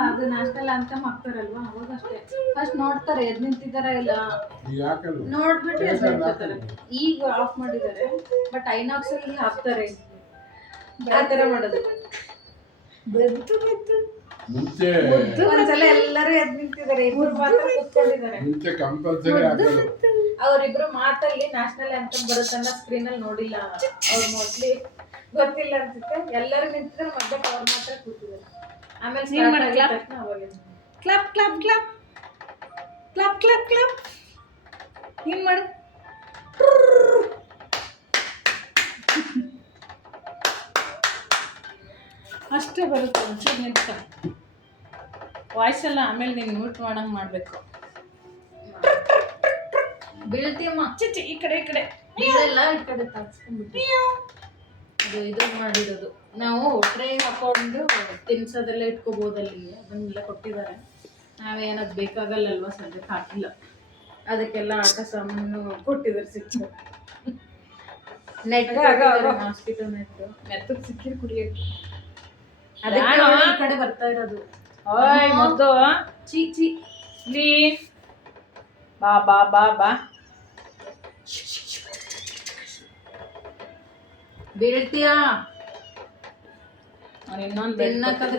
ಅದು ನ್ಯಾಷನಲ್ ಅಂತಮ್ ಹಾಕ್ತಾರಲ್ವಾ ಅವಾಗ ಅಷ್ಟೇ ಫಸ್ಟ್ ನೋಡ್ತಾರೆ ಎದ್ ನಿಂತಿದಾರ ಇಲ್ಲ ನೋಡ್ಬಿಟ್ಟು ಎದ್ ನಿಂತ್ಕೋತಾರೆ. ಈಗ ಆಫ್ ಮಾಡಿದ್ದಾರೆ ಬಟ್ ಐನಾಕ್ಸ್ ಅಲ್ಲಿ ಹಾಕ್ತಾರೆ ಆ ತರ ಮಾಡೋದು. ಮುಂಚೆ ಒಂದ್ಸಲ ಎಲ್ಲರೂ ಎದ್ ನಿಂತಿದ್ದಾರೆ, ಇಬ್ರು ಮಾತ್ರ ಕೂತ್ಕೊಂಡಿದ್ದಾರೆ. ಮುಂಚೆ ಕಂಪಲ್ಸರಿ ಹಾಕೋದು. ಅವ್ರಿಬ್ರು ಮಾತಲ್ಲಿ ನ್ಯಾಷನಲ್ ಅಂತಮ್ ಬರುತ್ತನ್ನ ಸ್ಕ್ರೀನ್ ಅಲ್ಲಿ ನೋಡಿಲ್ಲ ಅವ್ರು, ಮೋಸ್ಟ್ಲಿ ಗೊತ್ತಿಲ್ಲ ಅನ್ಸುತ್ತೆ. ಎಲ್ಲರೂ ನಿಂತಿದ್ರೆ ಮಧ್ಯಕ್ಕೆ ಅವ್ರು ಮಾತ್ರ ಕೂತಿದ್ದಾರೆ. ಆಮೇಲೆ clap clap clap clap clap clap ಹಿಂಗ್ ಮಾಡು. ಅಷ್ಟೇ ಬರುತ್ತೆ. ಒಂಚೂರು ನಿಂತ ವಾಯ್ಸ್ ಎಲ್ಲ ಆಮೇಲೆ ನೀನು ಮ್ಯೂಟ್ ಮಾಡಂಗೆ ಮಾಡಬೇಕು. ಬೀಳ್ತೀಯಮ್ಮ, ಚಿಚ್ಚಿ ಈ ಕಡೆ ಬೀಳಲ್ಲ, ಈ ಕಡೆ ತಾಗಿಸ್ಕೊಂಡ್ಬಿಟ್ಟು ಅದು ಇದು ಮಾಡಿರೋದು. ನಾವು ಟ್ರೇ ಹಾಕೊಂಡು ತಿನ್ಸೋದೆಲ್ಲ ಇಟ್ಕೋಬೋದಲ್ಲಿ, ಅದನ್ನೆಲ್ಲ ಕೊಟ್ಟಿದ್ದಾರೆ. ನಾವೇನದು ಬೇಕಾಗಲ್ಲಲ್ವಾ, ಸದ್ಯಕ್ಕೆ ಹಾಕಿಲ್ಲ. ಅದಕ್ಕೆಲ್ಲ ಆಟ ಸಾಮಾನು ಕೊಟ್ಟಿದ್ದಾರೆ. ಸಿಕ್ಕಿದೆ ನೆಟ್ ಮಾಸ್ಕಿಟೋ ನೆಟ್ ಮೆತ್ತಗೆ ಸಿಕ್ಕಿರಿ ಕುಡಿಯೋಕೆ. ಅದಕ್ಕೆ ಈ ಕಡೆ ಬರ್ತಾ ಇರೋದು. ಓಯ್ ಮೊದ್ದು ಚೀ ಚೀ ಲೀ ಬಾ ಬಾ ಬಾ ಬಾ. ಬೀಳ್ತೀಯಾ ಇನ್ನೊಂದು ತಿನ್ನಕ್ಕೆ